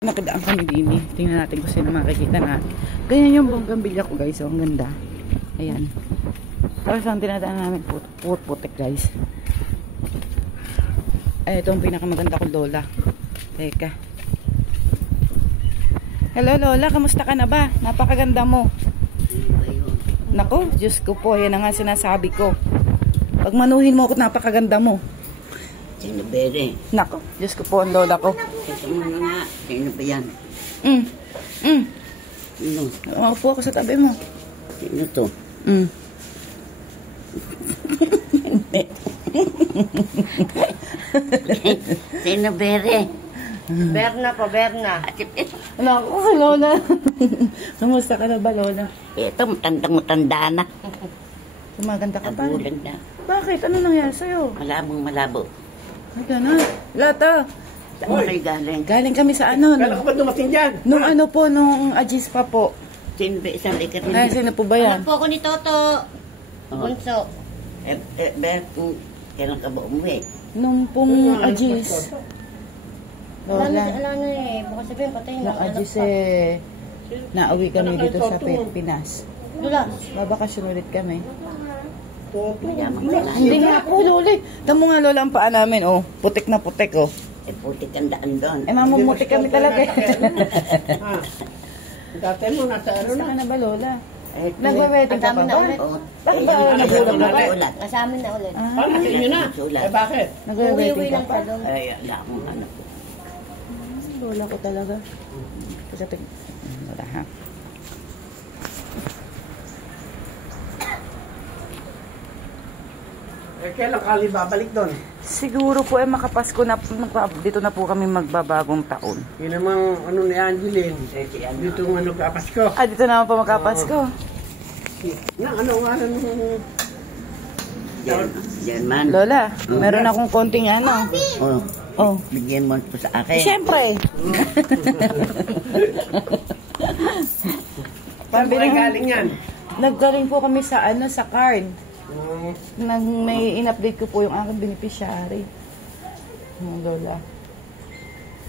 Nakidaan kami din eh. Tingnan natin kung sino makikita natin. Ganyan yung bonggambilya ko guys. So, ang ganda. Ayan. Tapos ang tinadaan namin putik guys. Ay, ito ang pinakamaganda kong lola. Teka. Hello lola, kamusta ka na ba? Napakaganda mo. Nako, Diyos ko po. Yan ang nga sinasabi ko. Pag manuhin mo ako, napakaganda mo. Sino bere? Nako, Diyos ko po ang lola ko. Kasi mo na nga. Sino ba yan? Sino? Umapo ako sa tabi mo. Sino to? Sino bere? Berna po, Berna. Naku, si lola. Kamusta ka na ba lola? Ito, matandang-matanda na. Sumaganda ka pa. Nagulang na. Bakit? Ano nangyari sa'yo? Malabong malabo. Ay, gano'n. Lata. Saan kayo galing? Galing kami sa ano. Kala ko ba dumating dyan? Nung ano po, nung Agis pa po. Sino ba isang likat Ay, sino po ba yan? Anak po ako ni Toto. Bunso. Ber, kailan ka ba umuwi? Nung pong Agis. Alam Lola. na eh. Baka sabihin patay na. Nung Agis eh. Nauwi kami dito sa Pinas. Lula. Babakasyon ulit kami. Mayamang wala. Hindi nga po, Loli. Tamo nga, Lola, ang paa namin, oh. Putik na putik, oh. Eh, putik ang daan doon. Eh, mamumutik kami talaga. Dati mo, nasa ano Gusto na. ka na ba, Lola? Eh, Nagwe-wedding ka pa Ang dami ba? na ulit. Oo. Bakit ba nagulat ka ba? Ulat. Kasama na ulit. Ah, nasa inyo na. Sulat. Eh, bakit? Nagwe-wedding Uwi-uwi ka lang pa? sa doon. Ay, wala akong ano po. Lola ko talaga. Kasi Lola, ha? Eh, kailan kali babalik doon? Siguro po makapasko na dito na po kami magbabagong taon. Yun namang ano ni Angeline. Eh, si ano? Dito ng ano ka Pasko. Ah, dito naman po makapasko. Na ano nga nung... German. Lola, meron akong konting ano. Oh, Oh. bigyan mo po sa akin. Siyempre. Saan ba galing yan? Naggaling po kami sa ano, sa card. Hmm. May in-update ko po yung aking beneficiary. Lola.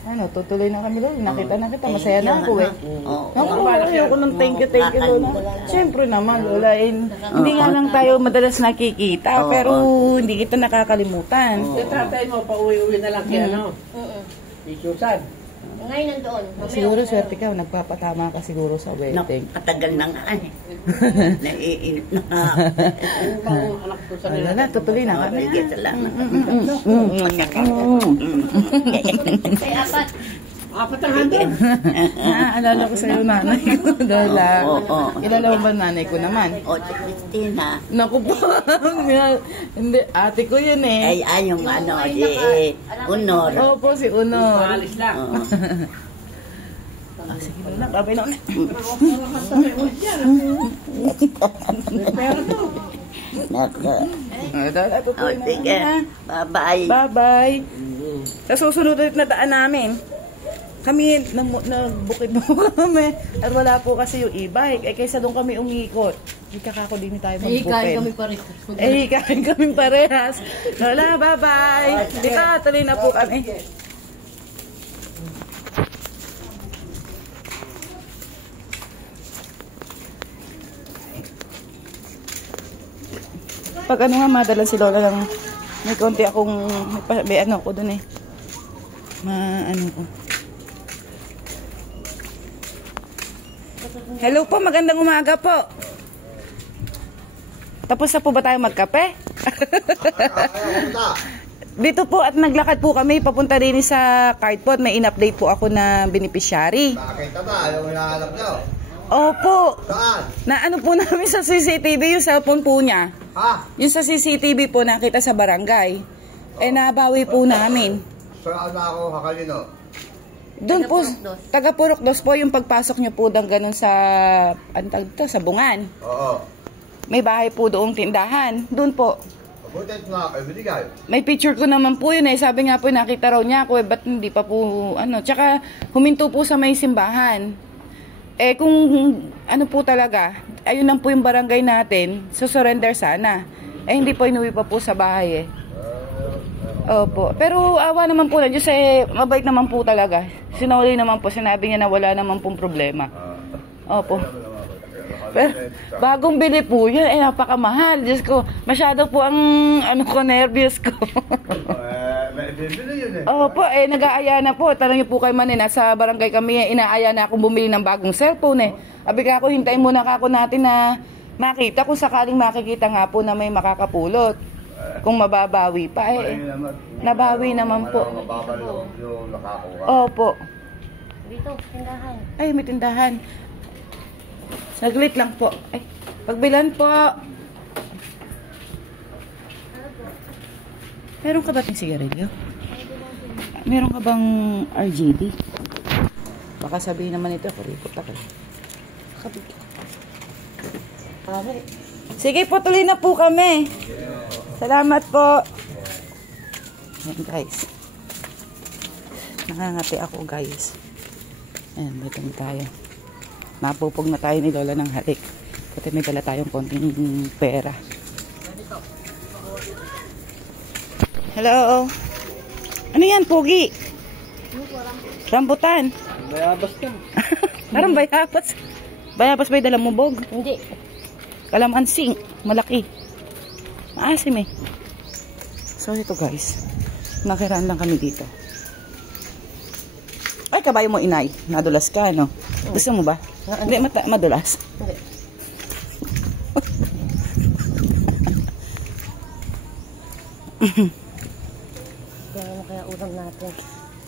Ano, tutuloy na kami, Lola. Nakita na kita. Masaya na ako eh. Oo. Naku, ayoko ng thank you, Lola. Siyempre naman, Lola. Hindi nga lang tayo madalas nakikita, pero hindi kita nakakalimutan. Sa tatay mo, pauwi-uwi na lang kaya ano? Si Susan. Ngayon nandoon. Mamaya Siguro uwi na swerte ka, nagpapatama ka siguro sa wedding. Katagal na nga eh. Naiinip na nga. Ano bang anak ko sa nila? Lola, tutuloy na kami. Bigyan salamat. Kay apat. Apat ang handog. Alala ko sa'yo nanay ko, Lola. Oo. Kilala mo ba nanay ko naman? O, si Christina. Naku po, hindi, ate ko yun eh. Ay, yung ano, si Honor. Opo, si Uno. Paalis lang. Oo. Sige, Lola, babay na ulit. Pero to. Nako. Lola, O, tutuloy na sige. kami, ha? Bye-bye. Bye-bye. Sa susunod ulit na daan namin, kami, nagbukid mo kami. At wala po kasi yung e-bike. Eh, kaysa doon kami umikot. Ikakako din tayo magbukid. Hikain kami pa rin. Hikain kami parehas. Lola, bye-bye. Dito, tuloy na po kami. Pag ano nga, madalas si Lola lang, may konti akong, may ano ko dun eh. Ano ko. Hello po, magandang umaga po. Tapos na po ba tayo magkape? Dito po at naglakad po kami papunta rin sa cardpot. May in-update po ako na beneficiary. Nakakita ba? Alam mo na alam nyo? Opo. Saan? Na ano po namin sa CCTV, yung cellphone po niya. Ha? Yung sa CCTV po nakita sa barangay. Eh nabawi po namin. Saan na ako kakalino? Doon po, taga Purok Dos po yung pagpasok nyo po ng ganun sa, sa Bungan. Oo. May bahay po doong tindahan. Doon po. Mabutit nga kayo binigay. May picture ko naman po yun eh. Sabi nga po nakita raw niya ako eh. Ba't hindi pa po ano. Tsaka huminto po sa may simbahan. Eh kung ano po talaga, ayun lang po yung barangay natin, surrender sana. Eh hindi po inuwi pa po sa bahay eh. Opo. Pero awa naman po na Diyos, mabait naman po talaga. Sinuli naman po, sinabi niya na wala naman pong problema. Opo. Pero bagong bili po yun, napakamahal. Diyos ko, masyado po ang nervous ko. Opo, nag-aaya na po. Tanong niyo po kay Manny, nasa barangay kami, inaaya na akong bumili ng bagong cellphone Abi ka ako, hintayin muna ako natin na makita kung sakaling makikita nga po na may makakapulot. Kung mababawi pa nabawi naman po. Opo. Dito, tindahan. Ay, may tindahan. Saglit lang po. Ay, pagbilan po. Meron ka ba ting sigarilyo? Meron ka bang RGB? Baka sabihin naman ito, kurikot ako. Sige po, tuloy na po kami. Salamat po. Ayan guys. Nangangati ako guys. Ayan, dito na tayo. Mapupog na tayo ni Lola ng halik. Kasi may dala tayong konting pera. Hello. Ano yan, Pogi? Rambutan. Bayabas ka. Parang bayabas. Bayabas ba yung dala mo, Bog? Hindi. Kalamansing. Malaki. Maasim So ito guys. Nakiraan lang kami dito. Ay, kabayo mo inay. Nadulas ka, no? Gusto mo ba? Hindi, madulas. Hindi. Kaya ulam natin.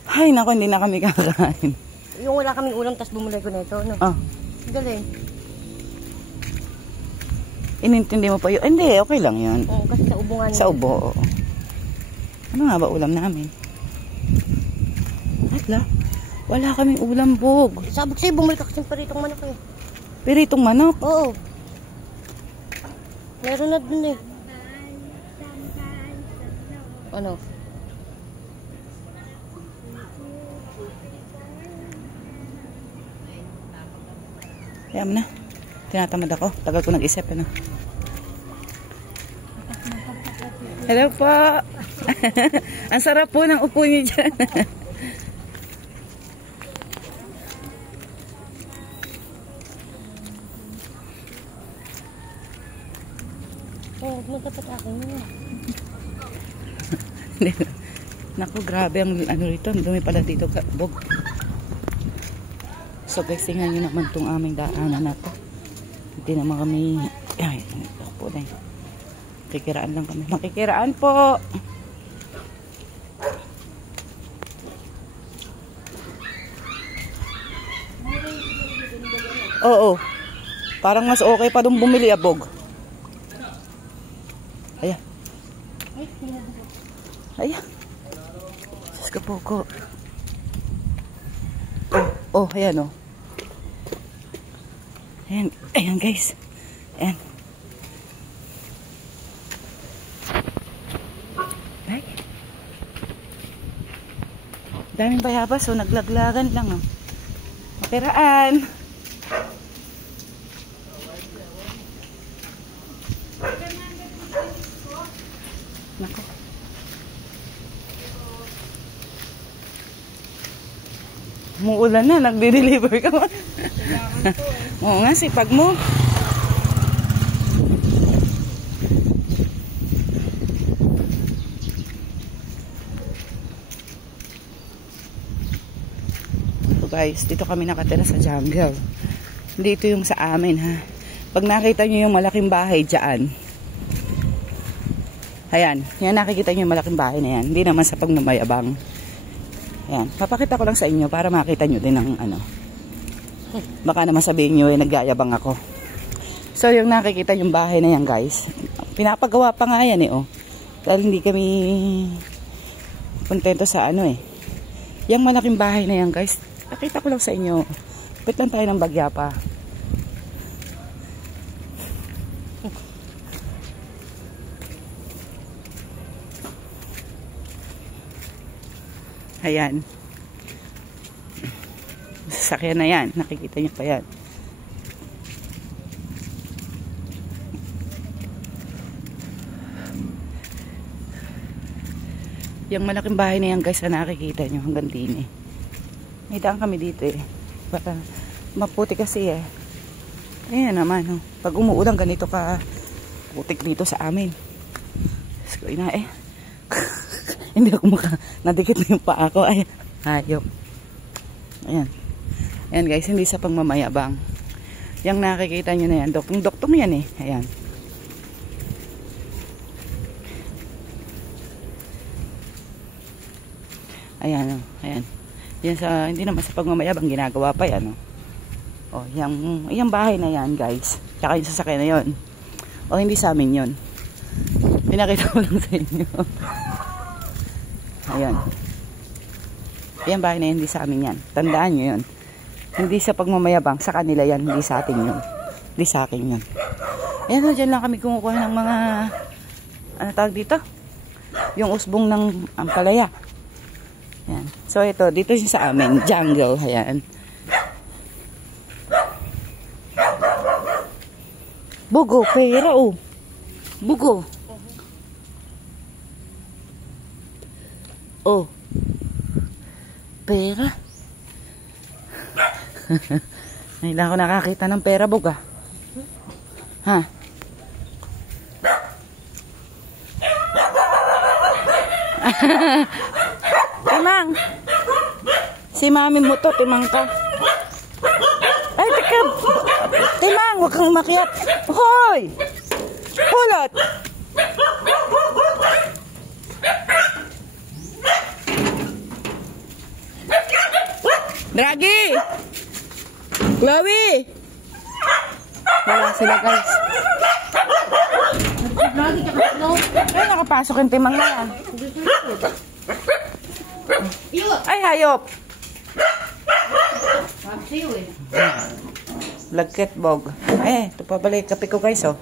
Ay, naku, hindi na kami kakain. Yung wala kaming ulam, tas bumulay ko na ito, no? Oh. Galing. Inintindi mo pa yun? Hindi, okay lang yun. Oo, kasi sa ubo nga Sa ubo, oo. Ano nga ba ulam namin? Atla, wala kaming ulam, Bog. Sabog sa'yo, bumalik ka kasi paritong manok eh. Piritong manok? Oo. Meron na dun eh. Ano? Kaya mo na. Tinatamad ako. Tagal ko nag-isip, ano. Hello po. Ang sarap po ng upo niyo dyan. Oo, magkapat akin yun. Naku, grabe ang ano rito. Ang dumi pala dito, Bog. So guys, tingnan nyo naman itong aming daanan na to. Hindi naman kami, ay, ito po na yun. Makikiraan lang kami. Makikiraan po. Oo. Parang mas okay pa dong bumili, Bog. Ayan. Ayan. Diyos ka po ko. Oh, ayan oh. Ayan, ayan guys. Ayan. Ay. Daming bayabas, so naglaglagan lang oh. Maperaan. Nako. Muulan na, nagde-deliver ka mo. Oo nga, sipag mo. So guys, dito kami nakatira sa jungle. Dito yung sa amin ha. Pag nakita nyo yung malaking bahay dyan, ayan, yan nakikita nyo yung malaking bahay na yan. Hindi naman sa pagmamayabang. Ayan, papakita ko lang sa inyo para makita nyo din ng ano. Baka naman sabihin nyo naggayabang ako. So yung nakikita yung bahay na yan guys, pinapagawa pa nga yan oh. Dahil hindi kami kontento sa ano yung malaking bahay na yan guys, pakita ko lang sa inyo. Kapit lang tayo ng bagya pa. Ayan. Sasakyan na yan. Nakikita nyo pa yan. Yung malaking bahay na yan guys na nakikita nyo hanggang din eh. May daan kami dito eh. Para maputi kasi eh. Ayan naman oh. Pag umuulan ganito ka putik dito sa amin. Gusto na eh. Hindi ako nadikit na yung paa ko. Ay, hayop. Ayan. Ayan guys, hindi sa pangmamayabang. Yung nakikita nyo na yan, doktong yan eh. Ayan. Ayan o, ayan. Yan sa, hindi naman sa pagmamayabang, ginagawa pa yan o. O, yung bahay na yan guys. Tsaka yung sasakyan na yun. O, hindi sa amin yun. Pinakita ko lang sa inyo. Ayan. Yung bahay na yan, hindi sa amin yan. Tandaan nyo yun. Hindi sa pagmamayabang, sa kanila yan, hindi sa atin yun. Hindi sa akin yun. Ayan o, dyan lang kami kumukuha ng mga, ano tawag dito? Yung usbong ng ampalaya. Ayan. So ito, dito siya sa amin, jungle, ayan. Bugo, pera oh. Bugo. Oh. Pera. Ngayon lang ako nakakita ng pera, buga. Ha? Timang. Si mami mo to, timang ka. Ay, teka. Timang, huwag kang umakyat. Hoy! Pulot! Draghi! Chloe! Wala sila guys. Ay, nakapasok yung timang na yan. Ay, hayop! Lagkit bog. Ito pa balik kape ko guys oh.